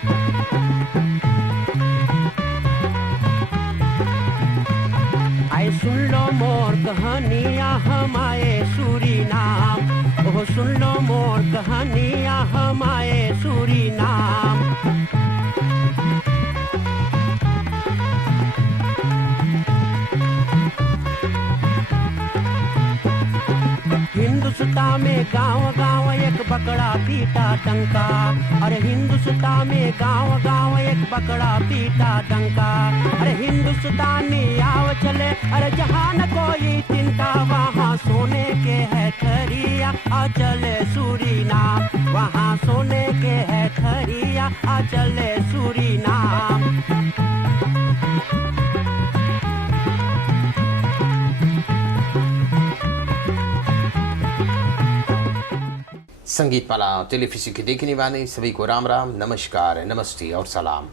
आए सुन लो मोर कहानियाँ हम आए सूरीनाम, ओह सुन लो मोर कहानियाँ हम आए सूरीनाम। हिंदुस्तान में गांव गांव एक बकरा पीटा डंका, अरे हिंदुस्तान में गांव गांव एक बकरा पीटा डंका। अरे हिंदुस्तानी आओ चले, अरे जहाँ न कोई चिंता, वहाँ सोने के है खरिया आ चले सूरीनाम, वहाँ सोने के है खरिया आ चले सूरीनाम। संगीत माला टेलीविजन के देखने वाले सभी को राम राम, नमस्कार, नमस्ते और सलाम।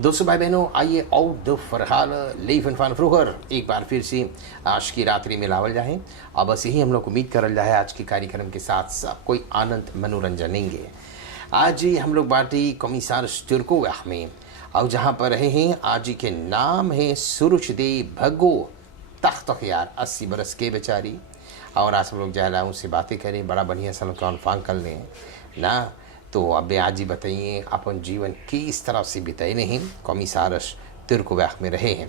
दोस्तों भाई बहनों, आइए और दो फरहाल लेवन फान फ्रोहर एक बार फिर से आज की रात्रि में लावल जाए। और बस यही हम लोग उम्मीद करल जाए आज के कार्यक्रम के साथ सब कोई आनंद मनोरंजन लेंगे। आज ही हम लोग बाटी कमिसार स्टुरकोवाह में, और जहाँ पर रहे हैं आज ही के नाम है सुरुचदे भगो तख्त यार 80 बरस के बेचारी। और आज हम लोग जाए उनसे बातें करें, बड़ा बढ़िया सा लोग फांग कर लें ना। तो अब आज ही बताइए अपन जीवन किस तरह से बिताए नहीं कमिसारस तुर्कवाह में रहे हैं।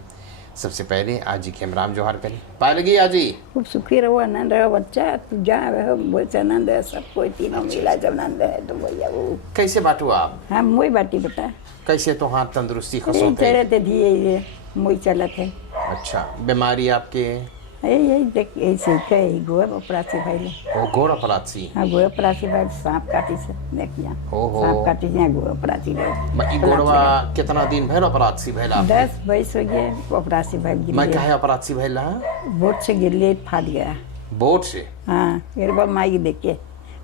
सबसे पहले आज जी के हम राम जोहार करें। पाए लगी आज जी खूब सुखी रहो, आनंद रहो बच्चा, तू जा रहो बहुत आनंद है, सब कोई तीनों मिला जब आनंद है तो भैया वो कैसे बांटू आप? हाँ मुई बाटी बेटा, कैसे तो हाथ तंदुरुस्ती खसो चले थे दिए ये मुई चलत है। अच्छा, बीमारी आपके यही देख ऐसे कई गोड़ अपरासी भाई ले वो घोड़ा पलाची? हाँ गोड़ अपरासी भाई सांप काटी से देखिया, ओहो सांप काटी से गोड़ अपरासी भाई। गोड़वा कितना दिन भर अपराधी भैला? 10 22 हो गए अपरासी भाई गिर मैं गया। कहे अपराधी भैला? बोट से गिर लिए फाट गया। बोट से? हाँ फिर बार माई देख के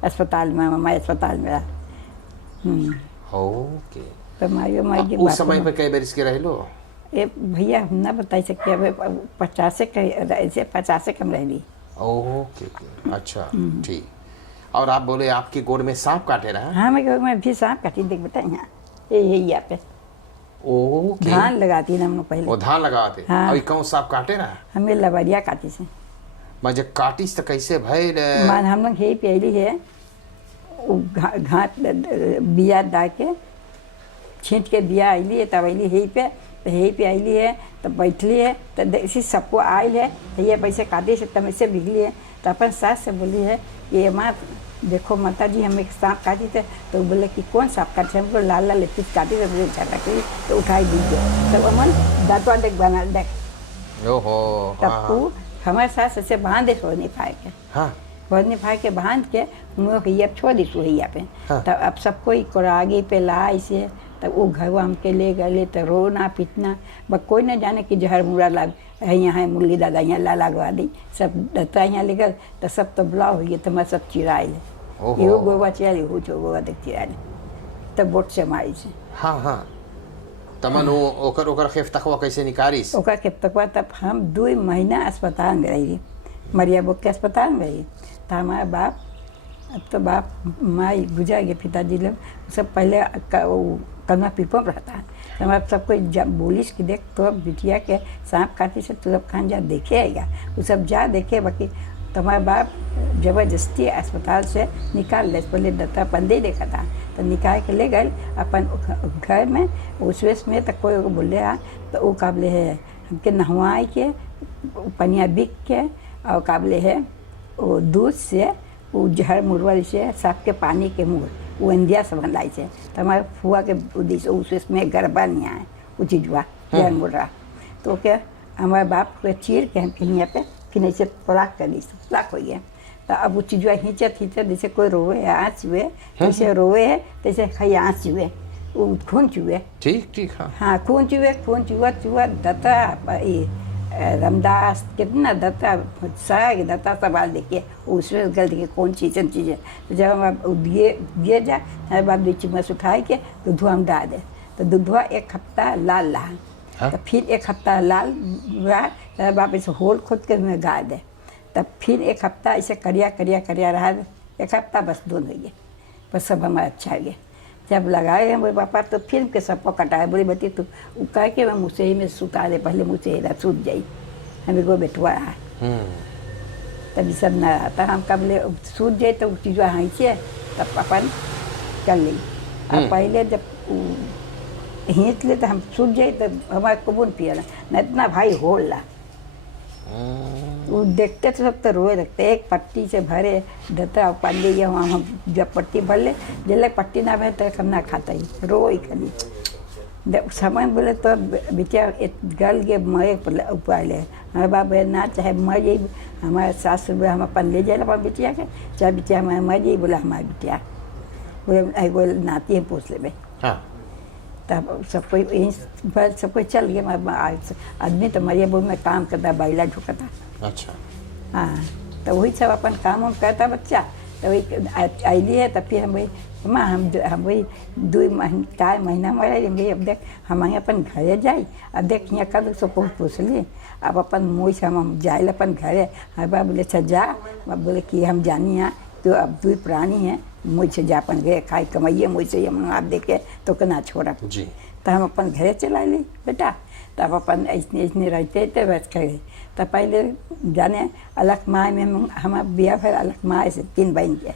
अस्पताल में, मैं अस्पताल में ओके। तो माई की उस समय पे कई बरिस के रह लो? ये भैया हम ना बता सकते, अब 50 कम रह ली। ओके अच्छा ठीक। और आप बोले आपके गोड़ में सांप काटे रहा? हाँ मैं भी सांप काटी देख बेटा, यहाँ ये यहाँ पे ओके। धान लगाती ना हम लोग पहले। वो धान लगाते? हाँ। अभी कौन सांप काटे रहा? हमें लवरिया काटी से। मैं जब काटिस तो कैसे भाई? मान हम लोग यही पहली है घाट बिया डाल के छींट के बिया आईली है, तब आईली यही पे आईली है, तब बैठली है, तो इसी सबको आयल है तो ये पैसे काटे से तब से बिगली है। तो अपन सास से बोली है ये माँ देखो माता जी हम एक सांप काटी थे, तो बोले कि कौन सांप काटे? हमको लाल लाल पीस काटी थे, मुझे झटक गई तो उठाई दीजिए। तब अमन दांतवा देख बना देख। ओहो। तब वो हमारे सास ऐसे बांधे सोने पाए के, हाँ भोजने भाई के बांध के मुँह के ये छोड़ दी सुहैया पे। हाँ। तब अब सबको कोरागी पे लाई से, तब वो घर हमके ले गए तो रोना पीटना, बस कोई न जाने कि जहर मुरा लाग यहाँ है मुरली दादा यहाँ ला लगवा दी, सब दत्ता यहाँ ले गए तो सब तो बुला हुई तो मैं सब चिराए ले यो गोवा चिराली हो छो गोवा देख चिराले तब बोट से मारी से। हाँ हाँ तमन ओकर खेफ्तकवा कैसे निकारिस? ओकर खेफ्तकवा तब हम 2 महीना अस्पताल में रही, मरिया बुक के अस्पताल में रही। तो हमारा बाप अब तो बाप माई गुजर गए, पिताजी लोग सब पहले कन्वा पीपो में रहता है। तो हमारे सबको जब बोलिस कि देख तो बिटिया के सांप काटी से तू सब खान जा देखे आएगा, वो सब जा देखे। बाकी तुम्हारा बाप जबरदस्ती अस्पताल से निकाल ले, पहले दत्ता पंदे देखा था तो निकाल के ले गए अपन घर में। उस वेश में तो कोई बोले तो वो काबले है हमके नहवाए के पनिया बिक के, और काबले है वो दूध से वो जहर मुरवल से साफ के पानी के मुँह वो इंडिया से बनाई से। तो हमारे फुआ के उद्देश्य उसमें गरबा नहीं आए वो चीजवा जहर मुर्रा, तो क्या हमारे बाप को चीर के हम कहीं पे फिर ऐसे पलाक कर दी, पलाक हो गया। तो अब वो चीजवा हिंचत जैसे कोई रोए आँच हुए, जैसे रोए है तैसे खाई आँच हुए, वो खून चुए। ठीक ठीक हाँ हाँ खून चुआ दत्ता रामदास कितना दत्ता सारा दत्ता सवाल देखिए उसमें गलत देखिए कौन चीज़ है। तो जब हम दिए जा हमारे बाद बीच में उठाए के दूधवा हम डाल दे, तो दूधवा 1 हफ्ता लाल रहा। हाँ? तो फिर 1 हफ्ता लाल रहा, बाप ऐसे होल खोद के उसमें गाड़ दे, तब फिर 1 हफ्ता ऐसे करिया रहा, 1 हफ्ता बस दूध हो गया, बस सब हमारा अच्छा हो गया। जब लगाए हैं मेरे पापा तो फिर के सबको कटाए, बोले बेटी तू कह के मैं मुझसे ही में सुता दे, पहले मुझसे ही सूत जाई, हमें को बेटुआ है तभी सब न आता, हम कब ले सूत जाए तो चीज़ हाँचे तब अपन कर ली। अब पहले जब हींच ले तो हम सूत जाए तो हमारे कबून पिया न इतना भाई होल ला, वो देखते तो सब तो रोए रखते, एक पट्टी से भरे देता पाले ये वहाँ हम जब पट्टी भर ले जल्द पट्टी ना भरे तो हम ना खाता ही रो ही खाली समय बोले तो बिटिया गल के मरे उपाय ले हमारे बाप ना चाहे मर जाई, हमारे सास हम अपन ले जाए अपन बिटिया के, चाहे बिटिया हमारे मर जाई बोला हमारी बिटिया बोले नाती है पूछ ले तब सब कोई चल गया, आदमी तो मरिया बोल में काम करता बैला झुकता। अच्छा हाँ तो वही सब अपन काम हम करता बच्चा, तो वही आईली है तब फिर हम वही माँ हम वही 2 महीना में रहे, अब देख हम अपन घरे जाए, अब देख यहाँ कल सब पूछ ली, अब अपन मुँह से हम जाए अपन घरे, हर बार बोले अच्छा जा, बोले कि हम जानी यहाँ तो अब 2 प्राणी हैं मुझसे जा अपन गए खाई कमाइए मुझसे हम आप देखे तो कना छोड़ा जी, तो हम अपन घरे चला ली बेटा, तब अपन ऐसने रहते थे बस करे। तो पहले जाने अलग माँ में हमारा ब्याह फिर अलग माँ से 3 बहन के,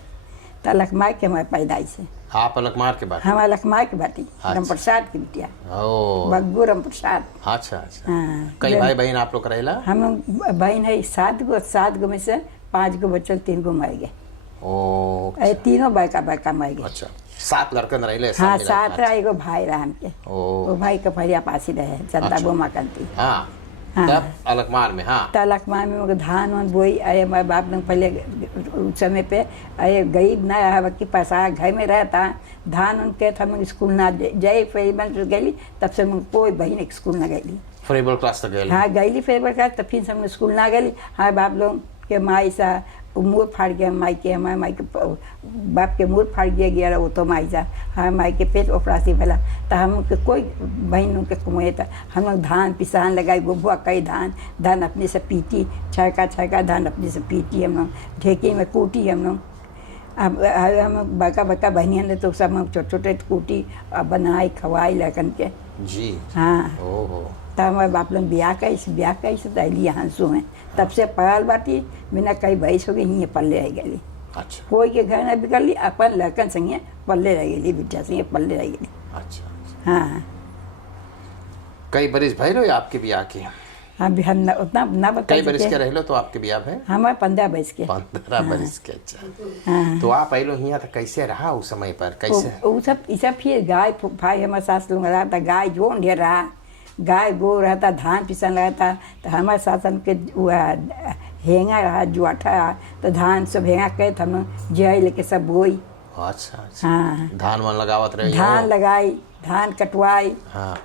तो अलग माँ के हमारे पैदाइश है, आप अलग मार के बात, हम अलग माँ की बाटी राम प्रसाद की बिटिया बग्गू राम प्रसाद। अच्छा अच्छा हाँ कई भाई बहन आप लोग रहेला? हम लोग बहन है 7 गो में से 5 गो बचल, 3 गो मर गए, ओ तीनों बड़का मर गए। अच्छा 7 लड़कन रहे? हाँ 7 रहा, एगो भाई रहा हमके, वो भाई का फरिया पासी रहे चंदा बोमा करती। हाँ हाँ तब अलकमार में, हाँ तलकमार में वो धान वान बोई, अरे हमारे बाप ने पहले उस समय पे अरे गरीब ना रहा कि पैसा घर में रहता, धान उन के हम स्कूल ना जाए, फेरिबल गई तब से कोई बहन स्कूल ना गई, फेरिबल क्लास तक गई? हाँ गई फेरिबल क्लास, तब फिर हम स्कूल ना गई। हमारे बाप लोग के माई सा मुँह फाड़ गया, माई के हमारे माई के बाप के मुँह फाड़ गया वो तो माई सा, हमारे माई के पेट ऑपरेशन भला, तो हम कोई बहन उनके कुएँ था, हम लोग धान पिसान लगाई, गोबुआ कई धान अपने से पीटी, छड़का धान अपने से पीटी, हम लोग ढेकी में कूटी, हम लोग अब हम बड़का बहनियाँ ने तो सब हम छोटे कूटी बनाई खवाई लड़कन के जी। हाँ ओहो तब हमारे बाप लोग ब्याह कैसे तो अली हंसू हैं, तब से पढ़ल बाटी बिना कई भैंस हो गई हियाँ पल्ले रह गई। अच्छा कोई के घर न बिगड़ ली, अपन लड़कन संगे पल्ले रह गई, बिटिया संगे पल्ले रह गई। अच्छा हाँ कई बरिस भय लो आपके ब्याह के? हम भी हम उतना ना बता कई बरिस के रह लो तो आपके ब्याह है? हमारे 15 बरस के। 15 बरिस के। अच्छा हाँ तो आप पहले यहाँ तो कैसे रहा उस समय पर, कैसे? वो सब फिर गाय भाई हमारे सास लोग रहा था, गाय जोन ढेर रहा, गाय गो रहता, धान पिसन रहता, तो हमारे सासन के हेंगा रहा जुआठा रहा, तो धान सब हेंगा करे हम लोग जय लेके सब बोई। अच्छा अच्छा हाँ धान वन लगावत रहे? धान लगाई, धान कटवाई, हाँ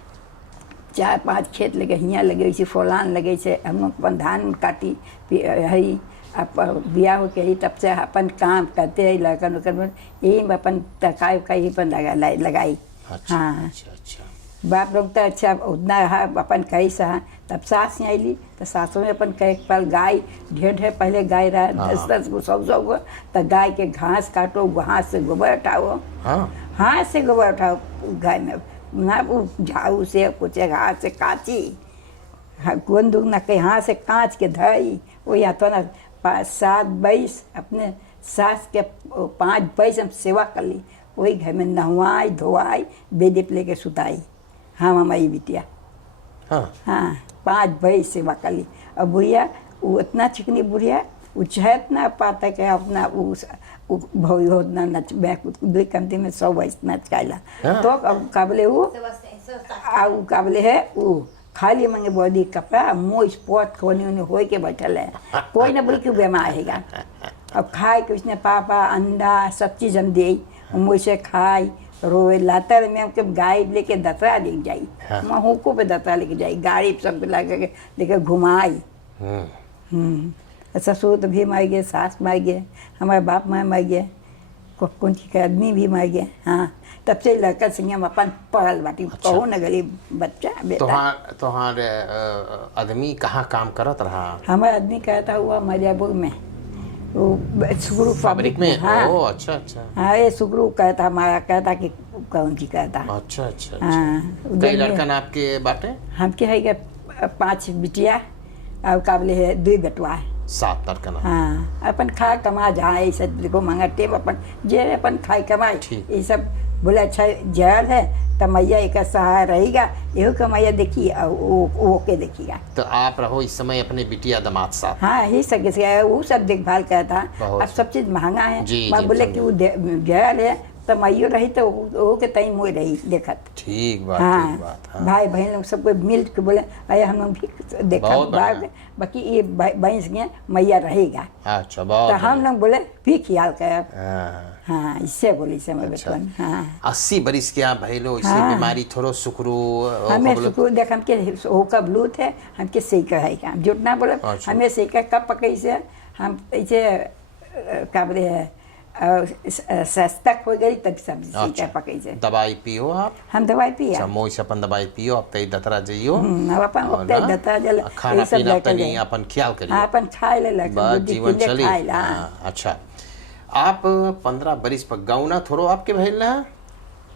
4-5 खेत लगे, हियाँ लगे से फोलान लगे से, हम लोग अपन धान काटी हई अब बियाह हो के ही तब से अपन काम करते रही, लड़कन उकन यही में अपन तकाई उकाई पर लगाई। अच्छा हाँ अच्छा अच्छा बाप लोग तो अच्छा उतना रहा अपन कई सहा, तब सास यहाँ आईली तो सासों में अपन कई पल गाय ढेर पहले गाय रहा 10 गो 100 गो, तो गाय के घास काटो, हाथ से गोबर उठाओ, हाथ से गोबर उठाओ गाय में ना, वो झाड़ू से कुछ हाथ से काची गोंदू ना कहीं हाथ से कांच के धई, वो या तो ना 5-7 बैस अपने सास के 5 बैस हम सेवा कर ली, वही घर में नहवाई धोवाई बेदे पे लेके सुताई। हाँ हमारी बिटिया हाँ 5 बैस सेवा कर ली। अब बुढ़िया वो इतना चिकनी बुढ़िया वो चहत ना पाता के अपना वो भवी हो ना नच बैक 2 कमती में 100 बैस नच कायला, तो अब काबले वो काबले है वो खाली मंगे बॉडी कपड़ा मुँह स्पॉट खोने उन्हें हो के बैठल है, कोई ना बोले क्यों बीमार है। अब खाए के उसने पापा अंडा सब चीज़ हम दे, मुँह से खाई रोए लातर में हमके गाय लेके दतरा लेके जाई, हुको पे दतरा लेके जाई, गाड़ी सब लगा के लेके घुमाई। ससुर तो भी मर गए, सास मर गए, हमारे बाप माँ मर गए, कौन के आदमी भी मर गए। हाँ तब से लड़का संगे हम अपन पढ़ल बाटी। अच्छा। कहूँ न गली बच्चा बेटा तोहार आदमी कहाँ काम करत रहा? हमारा आदमी कहता हुआ मरियापुर में, वो सुगरू फैब्रिक में। हाँ ओ अच्छा अच्छा। हाँ, ये सुगरू कहता हमारा, कहता कि कौन की कहता। अच्छा अच्छा अच्छा। हाँ कई लड़कन आपके बाटे? हमके है के 5 बिटिया और काबले है 2 बेटवा है। 7 लड़कन। हाँ अपन खाए कमा जाए ये सब देखो मंगा टेप अपन जे अपन खाए कमाए ठीक। ये सब बोले अच्छा जहर है तो मैया एक सहारा रहेगा, यही का मैया देखी और वो के देखिएगा। तो आप रहो इस समय अपने बिटिया दामाद साथ? हाँ ही सब वो सब देखभाल करता। बहुत अब सब चीज महंगा है। जी, बाप जी, बोले समझ कि वो जहर है तो मैयो रही तो वो के तई मोह रही देखत। ठीक बात, हाँ, ठीक बात। हाँ। भाई बहन लोग सबको मिल के बोले अरे हम लोग भी देखा बहुत बढ़िया। बाकी ये भैंस के मैया रहेगा अच्छा बहुत तो हम लोग बोले भी ख्याल कर। हाँ। हाँ इससे बोली समय अच्छा। बेटवन। हाँ 80 बरिस के आप भैलो इसे हाँ। बीमारी थोड़ो सुकरू हमें शुक्र देख हमके होका ब्लूथ है हमके सेका है का झूठ ना बोले। अच्छा। हमें सेका कब पके से हम ऐसे का बोले सस्ता हो गई तब सब्जी सेका पके से। दवाई पियो आप? हम दवाई पिया समोई से अपन दवाई पियो, अब तई दतरा जइयो। अब अपन और वक्त ना, दता जल खाना ये सब पीना लेके तनी जाए। अपन ख्याल करियो। हाँ अपन खाए ले लगे बस बुद्धि जीवन किले चली। खाए ला। हाँ, अच्छा आप 15 बरिस पर गौना थोड़ो आपके भइल ना?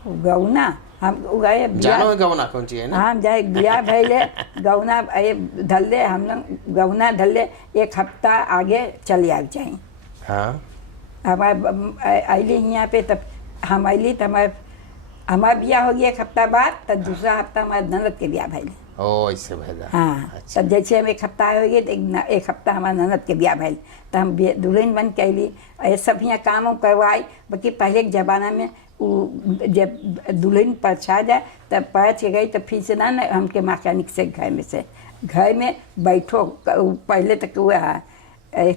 गौना हम उगाए जानो है गौना कौन चीज है ना? हम जाए बिया भैले गौना ये धल्ले हम लोग गौना धल्ले 1 हफ्ता आगे चले आ जाए। हाँ हमारे आइली यहाँ पे तब हम आइली तो हमारा बिया हो गया 1 हफ्ता बाद तब दूसरा हफ्ता हमारे ननद के बिया भैले। ओ इससे भइल। हाँ अच्छा। तब जैसे हम 1 हफ्ता हो गए तो 1 हफ्ता हमारे ननद के बिया भैल तो हम दुल्हन बन के अली ये सब यहाँ काम उम करवाई। बाकी पहले के ज़माना में जब दुल्हन परछा जाए तब परछ गई तो फिर से ना हमके मैकेनिक से घर में बैठो पहले तक हुआ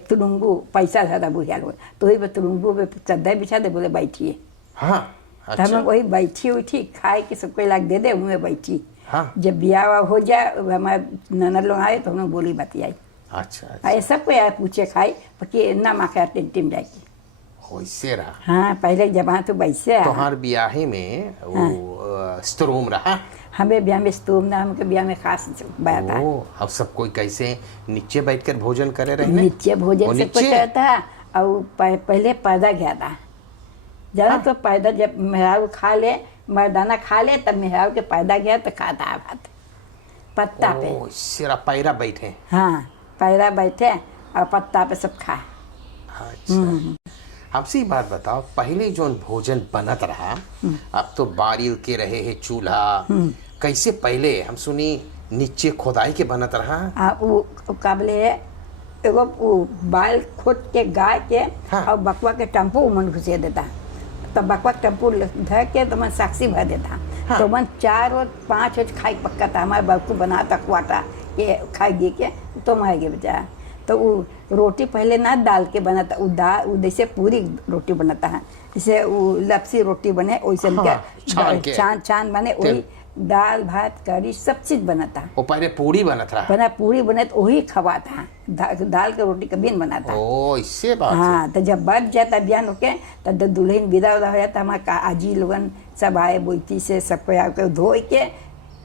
तुरुंगू पैसा ज़्यादा बुझा लो तो वही तुरुंगू पे चद्दर बिछा दे बोले बैठिए। हाँ तो हम अच्छा। लोग वही बैठी उठी खाए के सबको लाग दे दे उनमें बैठी। हाँ जब ब्याह हुआ हो जाए हमारे ननद लोग आए तो हम लोग बोली बतियाई। अच्छा अच्छा। ये सबको यार पूछे खाई बाकी ना माखा टिम जाएगी। वैसे रहा। हाँ पहले जब तो वैसे है। तोहार ब्याहे में वो स्टोरूम रहा? हमें ब्याह में स्तूम ना हमके ब्याह में खास बात है। ओ अब सब कोई कैसे नीचे बैठकर भोजन करे रहे? नीचे भोजन से कुछ रहता है और पहले पैदा गया था ज़्यादा। तो पैदा जब मेहरारू खा ले मर्दाना खा ले तब मेहरारू के पैदा गया तो खाता है भात पत्ता पे। ओ सिरा पैरा बैठे। हाँ पैरा बैठे और पत्ता पे सब खाए। अच्छा हमसे एक बात बताओ, पहले जो भोजन बनत रहा अब तो बारिल के रहे है चूल्हा, कैसे पहले हम सुनी नीचे खोदाई के बनत रहा? वो काबले एगो वो बाल खोद के गाय के हाँ। और बकवा के टम्पू मन घुसे देता तो बकवा टम्पू धर के तो मन साक्षी भर देता। हाँ। तो मन 4 और 5 रोज खाई पक्का था हमारे बकू बनाता क्वाटा के खाई गे के तो मार गे बेचारा। तो वो रोटी पहले ना दाल के बनाता वो जैसे पूरी रोटी बनाता है जैसे वो लपसी रोटी बने वैसे हाँ, छान बने वही दाल भात करी सब चीज बनाता। वो पहले पूरी बनत रहा? बना पूरी बने तो वही खवाता दाल के रोटी कभी नहीं बनाता। ओ इससे बात हाँ तो जब बच जाता बयान होके तब दुल्हन विदा उदा हो जाता हमारे आजी लोगन सब आए बोलती से सबको आके धो के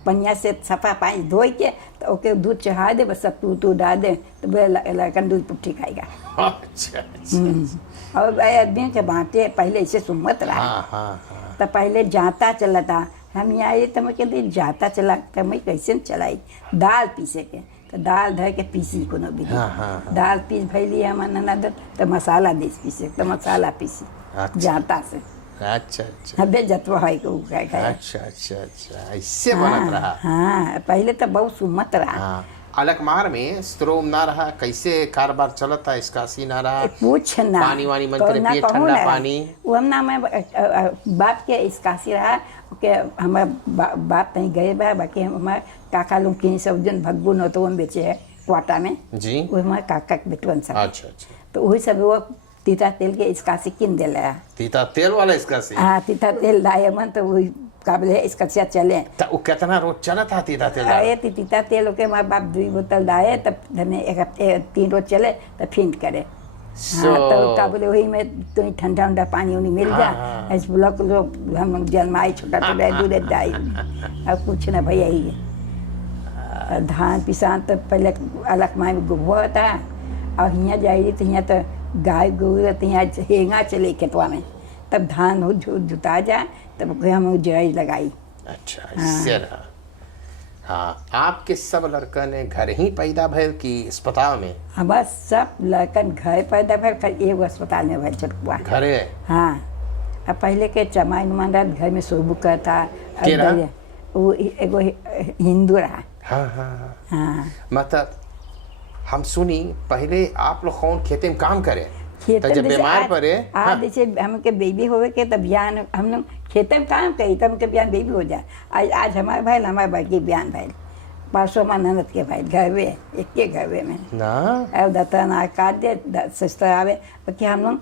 पनिया से सफा पानी धो के तो ओके दूध चढ़ा दे बस सब तू डाल दे तो लड़कन दूध पुट्ठी खाएगा। अच्छा अच्छा। और आदमी के बांटे पहले ऐसे सुमत रहा। हाँ हाँ हाँ। तो पहले जाता चला था हम यहाँ आए तो मैं कहते जाता चला तो मैं कैसे चलाई दाल पीसे के तो दाल धर के पीसी कोनो भी हाँ, हाँ। दाल पीस भैली हमार ननद तो मसाला दे पीसे तो मसाला पीसी अच्छा। जाता से अच्छा अच्छा हबे जतवा है को खाए अच्छा अच्छा अच्छा ऐसे बनत रहा। हाँ पहले तो बहुत सुमत रहा। हाँ अलकमार में स्ट्रोम ना रहा, कैसे कारोबार चलता इसका सी ना रहा? पूछ ना पानी वानी मन करे ना पिए कहूँ ठंडा ना, पानी? वो हम ना मैं बाप के इसकासी रहा के हमारे बाप कहीं गए बा बाकी हमारे काका लोग किन सब जन भगबू न तो हम बेचे है क्वाटा में जी। वो हमारे काका के बेटवन सब। अच्छा अच्छा। तो वही सब वो तीता तेल के इसकासी किन दे रहा। तीता तेल वाला इसका सी? हाँ तीता तेल लाए मन तो वही काबले इसका चले। तो वो कितना रोज चला था तीता तेल? आए तीता तेल के हमारे बाप 2 बोतल लाए तब धने 3 रोज चले तो फिंट करे। हाँ तो का बोले वही में तो ठंडा ठंडा पानी उन्हें मिल जा इस ब्लॉक लोग हम लोग जलमाई छोटा छोटा दूध डाई अब कुछ ना भैया ही धान पिसान तो पहले अलग माई में गुब्बा था और यहाँ जाइए तो यहाँ तो गाय गोरू रहते यहाँ हेंगा चले खेतवा में, तब धान हो जुता जाए तब हम जड़ लगाई। अच्छा इससे रहा। हाँ, आपके सब लड़कन ने घर ही पैदा भइल कि अस्पताल में? हमार सब लड़कन घर पैदा भर एगो अस्पताल में भर छोटकुआ घरे? हाँ। अब पहले के चमाई नुमान रात घर में सोबू करता, के रहा? वो एगो हिंदू रहा। हाँ हाँ हाँ, मतलब हम सुनी पहले आप लोग कौन खेते में काम करे खेतन तो जब जैसे बीमार आज- पड़े? आज हाँ, जैसे हमके बेबी होवे के तब बयान हम लोग खेतन काम करी तब हमके बयान बेबी हो जाए। आज हमारे भाई हमारे भाई के बयान भाई 500 मा ननद के भाई घरवे एक के घरवे में ना अब दत्ता ना काट दे सस्ता आवे कि हम लोग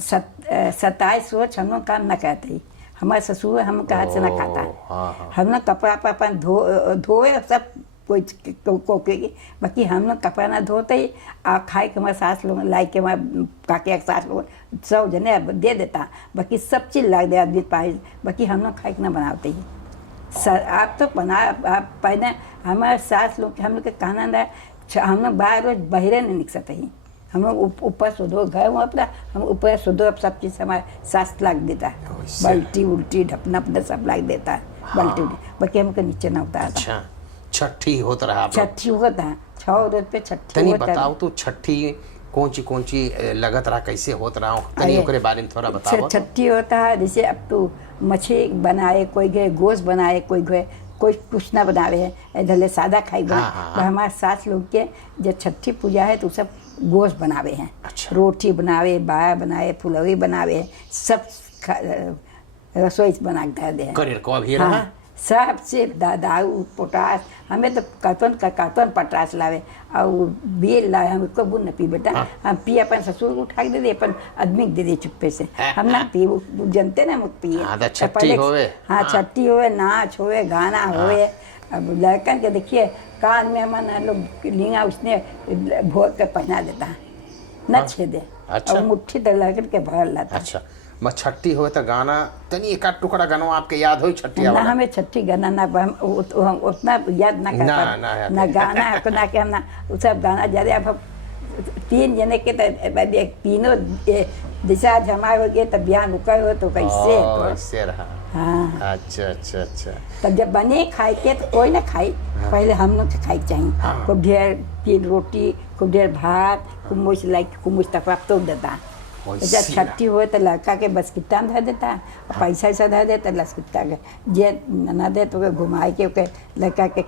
27 वर्ष हम लोग काम न करते ही। हमारे ससुर हम का हाथ से न खाता। हाँ, हाँ। हम लोग कपड़ा पर अपन धोए सब कोई कोके की, बाकी हम लोग कपड़ा ना धोते ही आ खाए के हमारे सास लोग लाई के हमारे काके सास लोग सब जने दे देता, बाकी सब चीज़ ला दे आदमी पाए, बाकी हम लोग खाए के ना बनाते ही। आप तो बना आप पहले हमारे सास लोग हम लोग के कहना ना, हम लोग बाहर रोज बहरे नहीं निकल सकते ही। हम लोग ऊपर सुधो घर में अपना हम ऊपर सुधो अब सब चीज़ हमारे सास लाग देता है, वैसे। बल्टी उल्टी ढपना अपना सब लाग देता है, बल्टी उल्टी, बाकी हमको नीचे ना उतारता। अच्छा छठी होता रहा आप लोग? छठी होता है 6 रोज पे छठी तनी होता है। बताओ तो छठी कौन ची लगत रहा, कैसे होत रहा तनी अरे, ओकरे बारे में थोड़ा बताओ। छठी होता है जैसे अब तो मछली बनाए, कोई गए गोश्त बनाए, कोई गए कोई कुछ ना बनावे है, इधर सादा खाई गए। हाँ। हमारे सास लोग के जब छठी पूजा है तो सब गोश्त बनावे हैं। अच्छा। रोटी बनावे, बाया बनावे, फुलौरी बनावे, सब रसोई बना के धर दे हैं। करेर को भी रहा? हाँ, सबसे दाऊ पोटास हमें तो कार्टन पटास लावे और बेल लावे, हम उसको बुन न पी बेटा। हाँ। हम पी अपन ससुर को उठा के दे दे, अपन आदमी को दे दे चुप्पे से। हाँ, हम ना पी, वो जनते ना मुझ पिए। हाँ, तो तो छठी पहले- होवे। हाँ, हाँ। छठी होवे, नाच होवे, गाना होवे। अब लड़कन के देखिए कान में मन लोग लिंगा उसने भोर के पहना देता है, न हाँ। छेदे। अच्छा। और मुट्ठी तो लड़कन के भर लाता। अच्छा मैं छठी हो तो गाना तनी एक टुकड़ा गाना आपके याद हो छठी ना वाला? हमें छठी गाना ना हम उतना याद ना कर ना, पाते। ना याद ना है। गाना है ना कि हम ना वो सब गाना ज्यादा अब 3 जने के तो तीनों जैसे आज हमारे हो गए तब बिहान रुका हो तो कैसे ओ, तो। ऐसे रहा। हाँ, अच्छा अच्छा अच्छा तब जब बने खाए के तो कोई ना खाई, पहले हम लोग के खाई चाहिए। हाँ। खूब ढेर की रोटी, खूब ढेर भात, खूब मुझ लाइक खूब मुझ तक तो देता। वैसे जब छठी हो तो लड़का के बसकिट्टा में धर देता, और पैसा ऐसा धर देता लसकिट्टा के, जे न दे तो घुमाए के ओके लड़का के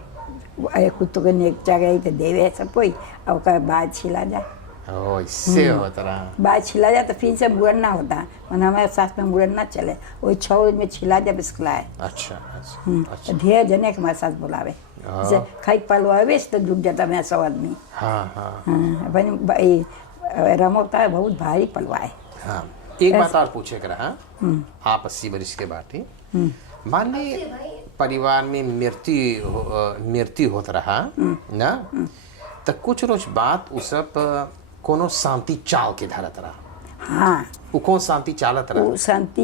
कुत्तों के नेकचा गई तो देवे सब कोई, और ओकर बाद छिला जाए। ओ इससे होता रहा। बाद छिला जाए तो फिर से मुड़न ना होता, मन हमारे साथ में मुड़न ना चले, वही 6 रोज में छिला जाए बिस्कलाए। अच्छा अच्छा अच्छा। तो ढेर जने के हमारे साथ बुलावे, हाँ। जैसे खाई पलवावे तो डूब जाता मैं 100 आदमी। हाँ हाँ हाँ, अपन रमोता है बहुत भारी पलवाए। हाँ। एक बात और पूछे कर रहा, आप 80 बरिस के बाटी मान ली परिवार में मृत्यु होता रहा ना, तो कुछ रोज बाद उ सब कोनो शांति चाल के धरत रहा। हाँ, वो कौन शांति चालत रहा? वो शांति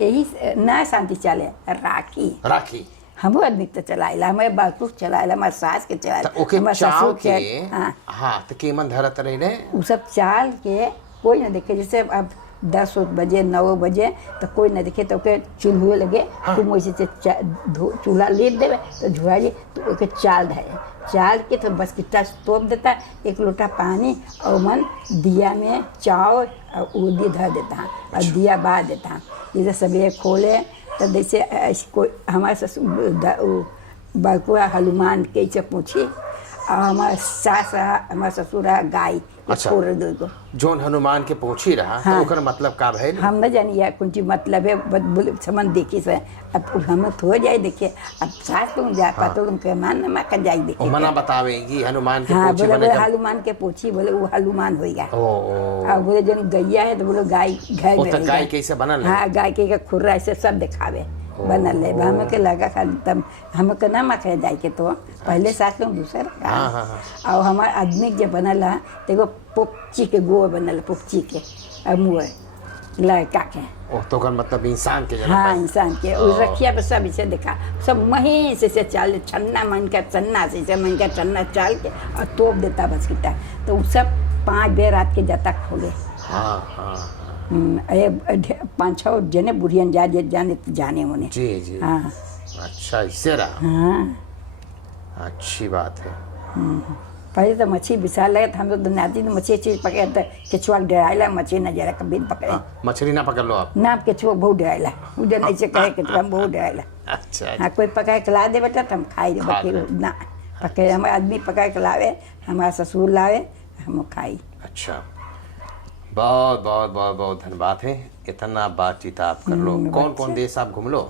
यही ना शांति चले राखी। राखी। हमो आदमी तो चलाइला, हमारे बापू चलाइला, हमारे सास के चलाइला, तो ओके हमारे चाल ससुर के हाँ, हाँ तो केमन धरत रहे रे? वो सब चाल के कोई ना देखे, जैसे अब 10 बजे 9 बजे तो कोई ना देखे तो ओके चूल्हे लगे, तुम वैसे चूल्हा लेप देवे तो झुआइए तो ओके चाल धरे, चाल के तो बस किट्टा तोप देता, 1 लोटा पानी और मन दिया में चावल और उर्दी धर देता और दिया बार देता। जैसे सवेरे खोले तो जैसे कोई हमारे ससुर बड़कुआ हनुमान के से पूछी, और हमारे सास रहा, हमारे ससुर रहा गाय। अच्छा। छोड़ दो को जोन हनुमान के पहुंची रहा तो हाँ। ओकर मतलब का भइल? हम न जानिए कुछ मतलब है, बोले समन देखी से अब हम हो जाए देखिए, अब सास तुम जा पाते तुम के मान नमा कर जाए ओ देखिए। मना बतावेगी हनुमान के हाँ, पहुंची बोले बने बोले जब- हनुमान के पूछी, बोले वो हनुमान होएगा। ओ और बोले जन गैया है तो बोले गाय घर ओ में तो रहेगा। गाय कैसे बनल है? हाँ, गाय के खुर्रा ऐसे सब दिखावे बनल है। हम के लगा खाली तब हम के ना मखे जाए के तो पहले सास लोग दूसरा हाँ, हाँ, हाँ। और हमारे आदमी के बनल है देखो पोपची के गोबर बनल, पोपची के और मुँह लड़का के। ओ तो ओकर मतलब इंसान के जन्म हाँ, है। इंसान के उस रखिया पे सब इसे दिखा, सब मही से चाल छन्ना मन का चन्ना से मन का चन्ना चाल के और तोप देता बस किटा, तो वो सब 5 बेर रात के जाता खोले। हाँ हाँ हाँ। ये 5-6 जने बुढ़ियन जाने तो जाने उन्हें। जी जी। हाँ अच्छा, इससे रहा। हाँ। अच्छी बात है। पहले तो मच्छी विशाल लगे, हम लोग नाती ने मच्छी चीज पकड़े तो केचुआ डराइला, मच्छी न जरा कभी न पकड़े मछली ना पकड़ लो आप। ना, केचुआ बहुत डराइला, उधर नहीं से कहे केचुआ बहुत डराइला। अच्छा हाँ, कोई पकड़ के ला दे बेटा तो हम खाई दे, बाकी ना पकड़े। हमारे आदमी पकड़ के लावे, हमारा ससुर लावे, हम खाई। अच्छा, बहुत बहुत बहुत बहुत धन्यवाद है, इतना बातचीत आप कर लो। कौन कौन देश आप घूम लो?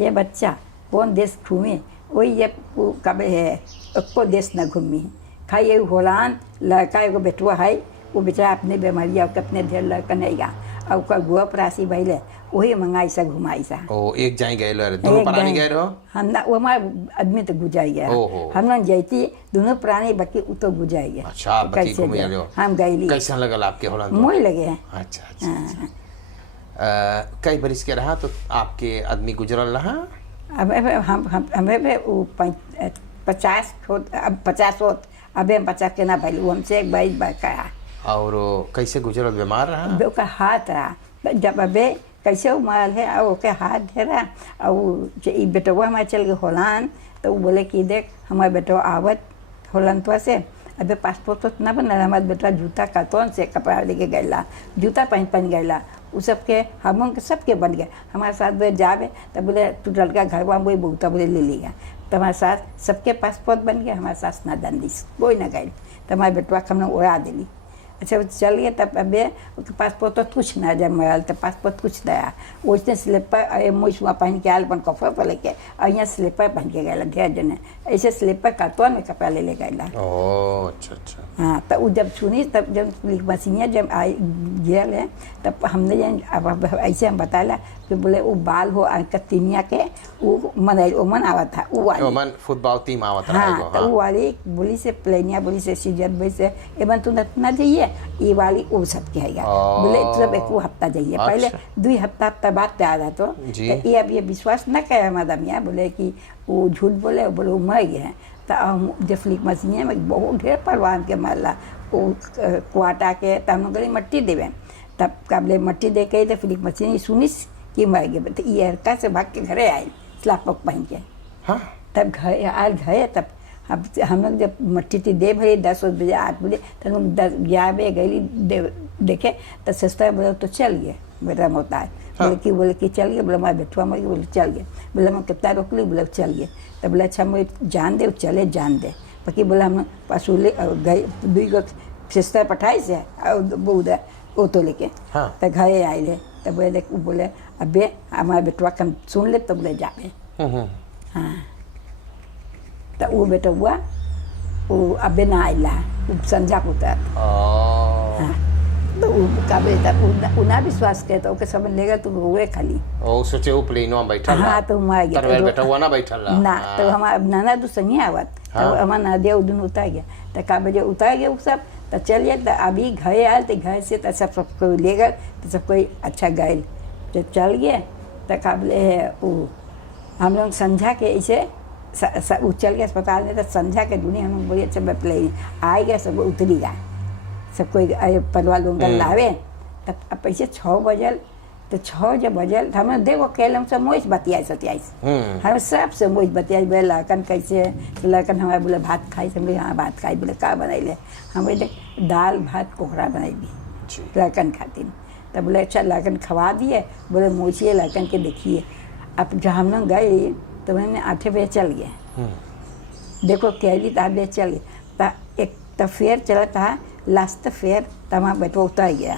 ये बच्चा कौन देश घूमे, वही ये कब है को देश न घूमी। खाई ये होलान लड़का एगो बेटुआ है, वो बेचारा अपने बीमारिया कितने ढेर लड़का नहीं गा, और उसका गुआ प्रासी भैले वही मंगाई सा घुमाई सा। ओ, एक जाई गए लो, दोनों प्राणी गए रहो? हम ना, वो हमारे आदमी तो गुजाई गया, हम ना जाती दोनों प्राणी, बाकी वो तो गुजाई गया। अच्छा, आप बाकी घूमे रहो? हम गईली। कैसा लगल आपके होलान? मोह लगे हैं। अच्छा अच्छा। कई बरिस के रहा तो आपके आदमी गुजरल रहा? अब हमें 50 होत, अब 50 होत, अबे हम 50 के ना भाई, वो हमसे एक बाई बकाया। और कैसे गुजरल, बीमार रहा? ओका हाथ रहा, जब अबे कैसे उमरल है, और ओके हाथ धेरा, और ई बेटवा हमारे चल गए होलान, तो वो बोले कि देख हमारे बेटवा आवत होलान तो से, अबे पासपोर्ट तो ना बनल, हमारे बेटवा जूता कार्टन से कपड़ा लेके गैला, जूता पहन गैला, वो सबके हम के सबके बन गए। हमारे साथ बोले जावे, तो बोले तू लड़का घर वहाँ वही बहुता बोले ले लिया, तो हमारे साथ सबके पासपोर्ट बन गया, हमारे साथ ना दन दी कोई ना गई, तो हमारे बेटवा हम लोग उड़ा दिली। अच्छा चल गए, तब अबे उसके पासपोर्ट तो कुछ ना, जब मरल तो पासपोर्ट कुछ दया, उसने स्लीपर मुँह पहन के आयल, अपन कपड़ा पर लेके, और यहाँ स्लीपर पहन के गया ढेर जने, ऐसे स्लीपर कार्टन में कपड़ा ले गया। अच्छा अच्छा। हाँ, तो वो जब सुनी, तब जब मसीनिया जब आई गिरल है, तब हमने अब ऐसे हम बताया कि बोले वो बाल हो तीनिया के वो मन आवा था, वो वाली फुटबॉल टीम आवा था। हाँ, तो वो वाली बोली से प्लेनिया बोली से सीजर बोली से एवं तू ना जाइए, ये वाली वो सब कहेगा, बोले सब एक हफ्ता जाइए। पहले 2 हफ्ता बाद तैयार था, तो ये अब ये विश्वास न करे हमारा मियाँ, बोले कि वो झूठ बोले वो मर गए हैं। तो जब फ्लिक मसीनिया में बहुत ढेर परवान के मारला, वो कुआटा के, तब हम लोग मट्टी देवे, तब काबले मट्टी दे के, तो फ्लिक मसीनिया सुनिस कि मर गए, तो ये हरका से भाग के घरे आए स्लापक पहन के। हाँ, तब घर आए घरे, तब हम लोग जब मट्टी दे भरी 10 बजे 8 बजे, तब हम 11 बजे गई देखे, तो सस्ता बोले तो चल गए, बेटा मोता है। बोले कि चल गए, बोले हमारे बेटुआ मर गए, बोले चल गए, बोले मैं कितना रोक ली, बोले चल गए। तो बोले अच्छा मुझे जान दे, चले जान दे, बाकी बोला हम पशुले गए 2 सिस्टर पठाई से, वो उधर ऑटो लेके तो घरे आए ले, तो बोले देख, बोले अबे हमारे बेटवा हम सुन ले, तो बोले जाए। हाँ, तो वो बेटा हुआ वो अबे ना आइला, संझा पुता। हाँ, तो का बेटा उना विश्वास के, तो सब लेगा तो हुए खाली ओ सोचे वो प्लेनो में बैठा। हाँ, तो हम आ गए, तरवेल बेटा हुआ ना बैठा ना, तो हमारा नाना तो संगी आवत, तो हमारा नादिया उधर उतार गया, तो का बजे उतार गया वो सब, तो चलिए, तो अभी घर आए, तो घर से तो सब कोई ले गए, तो सब कोई अच्छा गए, तो चल गए, तो काबले है वो हम लोग संझा के ऐसे चल गए अस्पताल में, तो संझा के दुनिया हम लोग बोलिए अच्छा प्ले आए गए, सब उतरी गए, सब कोई परिवार लोग लावे, तब अब ऐसे 6 बजल, तो 6 जब बजल, हमें देखो कैल हम सब मोइस बतियाई सतियाईस, हमें सब से मोइस बतियाई, बोले लड़कन कैसे, तो लड़कन हमारे बोले भात खाई, हम बोले हाँ भात खाई, बोले का बनैले, हम बोले दाल भात कोहरा बनैली लड़कन खातिर, तब बोले अच्छा लड़कन खवा दिए, बोले मोचिए लड़कन के देखिए। अब जब हम लोग गए, तो मैंने 8 बजे चल गए, देखो कैली तो 8 बजे चल गए, तो एक तो फेयर चला था, लास्ट फेयर, तब वहाँ बेटवा उतर गया,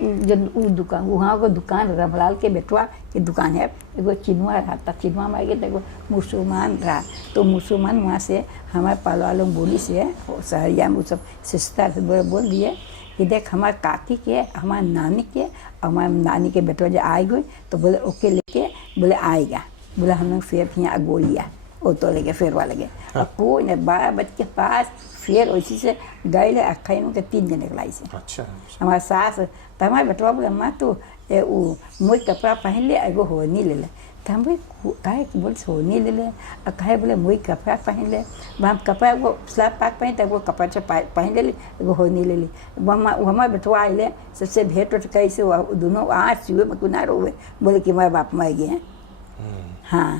जब वो दुकान वहाँ को दुकान रमलाल के बेटवा की दुकान है, एगो चिनुआ रहा था, चिनुआ में गए, तो एगो मुसलमान रहा, तो मुसलमान वहाँ से हमारे पालवालों बोली से सहरिया में सब सिस्टर बोल दिए कि देख हमारे काकी के, हमारे नानी के, हमारे नानी के बेटवा जो आए हुए, तो बोले ओके लेके बोले आएगा, बोले हम लोग फिर यहाँ गोलिया ऑटो लेके फिर वाले गए, और कोई नहीं 12 बज के पास फिर उसी से गए, अखाइनों के 3 जने लाई से। अच्छा, हमारे सास, तो हमारे बेटवा बोले माँ तो वो मुझ कपड़ा पहन ले, एगो होनी ले ले, तो हम बोले काहे बोले सोनी ले ले और काहे बोले मुई कपड़ा पहन ले हम कपड़ा वो स्लाब पाक पहन तब वो कपड़ा से पहन ले वो होनी ले ली वो हमारे बटवा आए सबसे भेंट उठ कैसे दोनों आँच छुए में कुना रोवे बोले कि मैं बाप मर गए हैं हाँ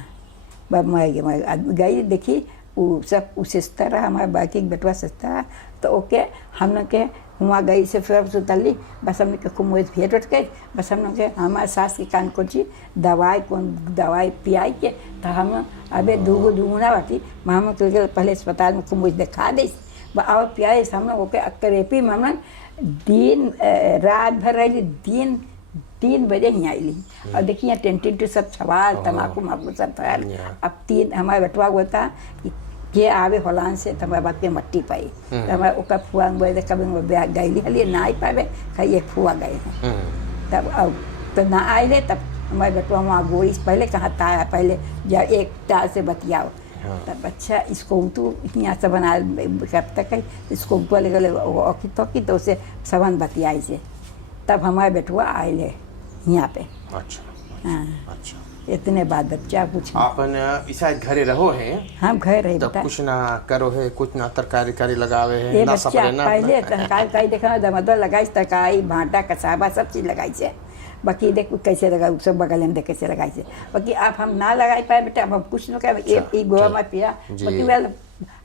बाप मर गए मैं गई देखी वो सब सस्ता रहा हमारे बाकी बटवा सस्ता रहा तो ओके हम लोग के वहाँ गई से फिर सुतली बस हमने के खूब मुझे भेंट उठ गई बस हम लोग के हमारे सास की कान को ची दवाई पियाई के तो हम अबे दूगुना बाटी हम लोग पहले अस्पताल में खूब मुझे दिखा दी और पियाई हम लोग ओके करेपी में हम लोग दिन रात भर रही दिन 3 बजे ही आई और देखिए यहाँ टेंट सब छवाल तम्बाकू माकू सब फैल अब 3 हमारे बटवा होता के आवे होलान से तब बात के मट्टी पाई तब ओका फुआ बोले कभी ब्याह गई हलिए ना आई पावे खाइए फुआ गए तब अब तो ना आए तब हमारे बटवा वहाँ गोई पहले कहाँ ताया पहले जा एक तार से बतियाओ तब अच्छा इसको तो यहाँ से बना कब तक है इसको बोले गए तो उसे सबन बतियाई से तब हमारे बेटुआ आए यहाँ पे अच्छा हाँ अच्छा इतने बाद बच्चा कुछ आपन शायद घरे रहो है हम घर रहे तब कुछ ना करो है कुछ ना तरकारी लगावे है ये ना बच्चा सपरे ना पहले तरकारी देखा दमदर लगाई तरकारी भांटा कसाबा सब चीज लगाई से बाकी देख कैसे लगा सब बगल में देख कैसे लगाई से बाकी आप हम ना लगाई पाए बेटा अब हम कुछ न कहे एक गोवा में पिया बाकी वेल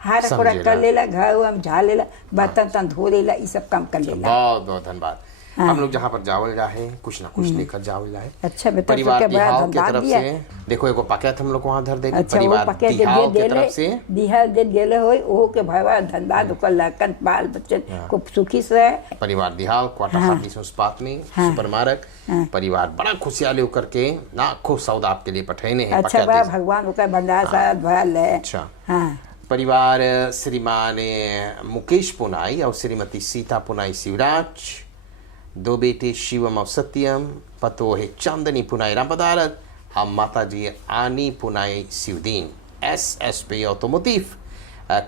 हार पूरा कर लेला घर हम झाड़ लेला बर्तन तन धो लेला ये सब काम कर लेला बहुत बहुत धन्यवाद हम लोग जहाँ पर जावल जाए कुछ ना कुछ लेकर जावल जाए अच्छा बेटा परिवार सबके बड़ा दिहाव की धन्यवाद तरफ दिया से देखो एगो पैकेट हम लोग वहाँ धर देंगे अच्छा वो परिवार पके दिहाव दे की तरफ देले से दिहा दे गेले होई ओ के भवा धन्यवाद ओकर लड़कन बाल बच्चन को सुखी से रहे परिवार दिहाव क्वार्टर हाथी सुस्पात में सुपर मारक परिवार बड़ा खुशियाली होकर के ना खूब सौदा आपके लिए पठेने हैं अच्छा बा भगवान ओकर भंडार सारा भरल है अच्छा हाँ परिवार श्रीमान मुकेश पुनाई और श्रीमती सीता पुनाई शिवराज 2 बेटे शिवम और सत्यम पतो है चांदनी पुनाई राम पदारत और माता जी आनी पुनाई शिवदीन SSP ऑटोमोटिव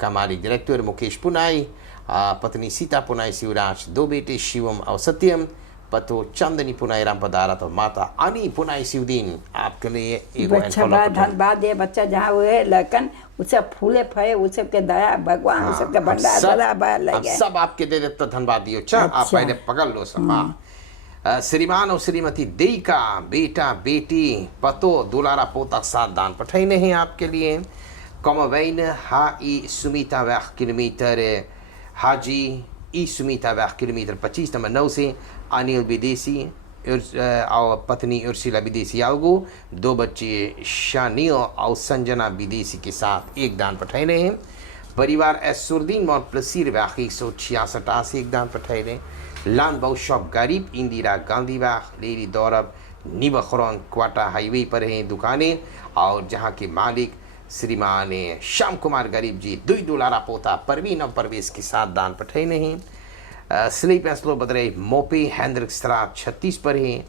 का मालिक डायरेक्टर मुकेश पुनाई पत्नी सीता पुनाई शिवराज 2 बेटे शिवम और सत्यम पतो चांदनी पुनाई राम पदारत और माता आनी पुनाई शिवदीन आपके लिए एक अच्छा बा धन्यवाद ये बच्चा जहाँ हुए लड़कन उसे फूले फले उसे के दया भगवान उसे के भंडार बड़ा बा लगे सब आपके दे देता धन्यवाद दियो अच्छा आप पहले पकड़ लो सब श्रीमान और श्रीमती देई का बेटा बेटी पतो दुलारा पोता 7 दान पठाइने हैं आपके लिए कमवैन हा ई सुमिता 20 किलोमीटर हाजी ई सुमिता 20 किलोमीटर 25 नंबर 9 से अनिल विदेशी और पत्नी उर्सिला विदेशी आउगो 2 बच्चे शानिल और संजना विदेशी के साथ 1 दान पठाइने हैं परिवार एसुरदीन मौत प्लसीर 166 से 1 दान पठाइने लान बहु शॉप गरीब इंदिरा गांधी वाह लेरी दौरब निबखरौन क्वाटा हाईवे पर हैं दुकानें और जहां के मालिक श्रीमान श्याम कुमार गरीब जी 2 दुलारा पोता परवीन और परवेश के साथ दान पठाइने हैं स्लीप एस्लो बदरे मोपे हैंड्रिक स्ट्रा 36 पर हैं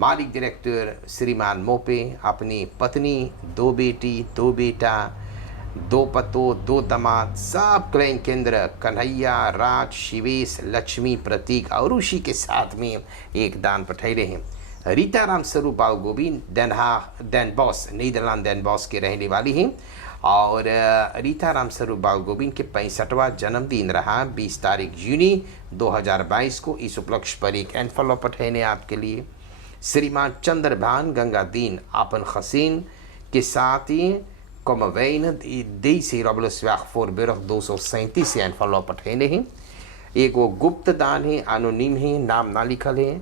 मालिक डायरेक्टर श्रीमान मोपे अपनी पत्नी 2 बेटी 2 बेटा 2 पतो 2 दामाद सब क्लैन केंद्र कन्हैया राज शिवेश लक्ष्मी प्रतीक और ऋषि के साथ में 1 दान पठाए हैं Rita Ram Swaroop Bal Govind Den Bosch Netherland Den Bosch के रहने वाली हैं और रीता राम स्वरूप बाल गोविंद के 65वां जन्मदिन रहा 20 तारीख जूनी 2022 को इस उपलक्ष्य पर एक एनफॉलोप पठाने आपके लिए श्रीमान चंद्रभान गंगादीन आपन खसीन के साथ ही कमवैन दी से रबलस्वाख फोर बेरख 237 से एनफॉलोप पठाने हैं एक वो गुप्त दान है अनोनिम है नाम ना लिखल है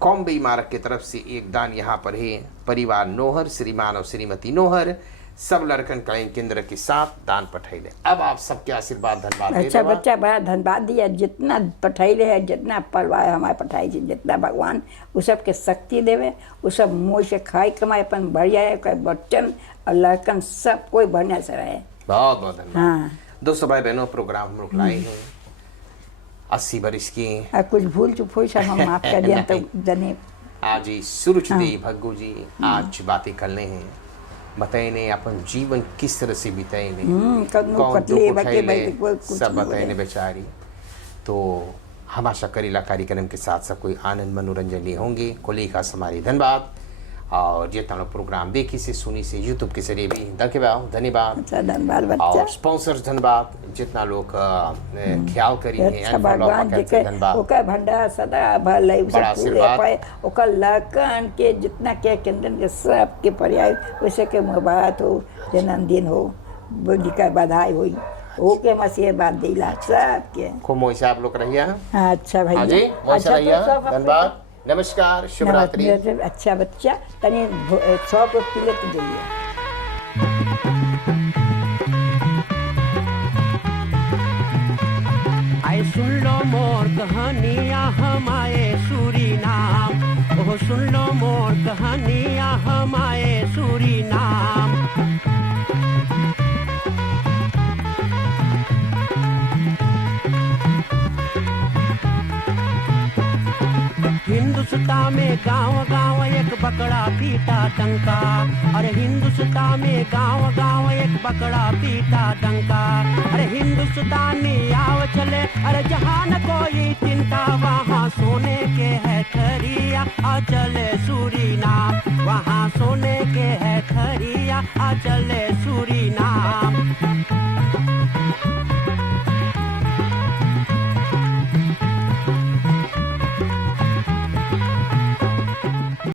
कॉम्बे इमारत की तरफ से 1 दान यहाँ पर है परिवार नोहर श्रीमान और श्रीमती नोहर सब लड़कन क्लाइन केंद्र के साथ दान पठाइले अब आप सबके आशीर्वाद धन्यवाद अच्छा बच्चा बड़ा धन्यवाद दिया जितना पठाइले है जितना परिवार हमारे पठाई से जितना भगवान उस सब के शक्ति देवे उस सब मुँह से खाई कमाए अपन बढ़िया है बच्चन और लड़कन सब कोई बढ़िया से रहे बहुत बहुत धन्यवाद हाँ दोस्तों भाई बहनों प्रोग्राम हम लोग लाए हैं 80 बरिस की कुछ भूल चुप हुई सब हम माफ कर दिया तो जने आज ही सुरुचि देई भग्गू जी आज बातें करने हैं बताइने अपन जीवन किस तरह से बिताइने कौन दुख उठाइले सब बताइने बेचारी तो हम आशा करीला कार्यक्रम के साथ सब कोई आनंद मनोरंजन लिए होंगे कोलेखा हमारी धन्यवाद और जितना लोग प्रोग्राम देखी से सुनी से यूट्यूब के जरिए भी धन्यवाद। अच्छा धन्यवाद बच्चा। और स्पॉन्सर धन्यवाद, जितना लोग ख्याल करी है अच्छा भगवान जी के ओकर भंडार सदा भले बड़ा आशीर्वाद। ओकर लकन के जितना के केंद्र के सब के पर्याय वैसे के मुबारक हो, जन्मदिन हो, बुद्धि का बधाई होई, ओके मसीह बात दिला सब के खूब मोहित आप लोग रहिए। अच्छा भैया। हाँ जी मोहित अच्छा रहिए, तो सब धन्यवाद, नमस्कार, शुभ रात्रि। अच्छा बच्चा तनी 100 को तिलक दिलिए। आए सुन लो मोर कहानियाँ हमारे सूरीनाम, ओह सुन लो मोर कहानियाँ हमारे सूरीनाम। हिंदुस्तान में गांव गांव एक बकरा पीटा डंका, अरे हिंदुस्तान में गांव गांव एक बकरा पीटा डंका। अरे हिंदुस्तानी आव चले, अरे जहाँ न कोई चिंता, वहाँ सोने के है खरिया, आ चले सूरीनाम, वहाँ सोने के है खरिया, आ चले सूरीनाम।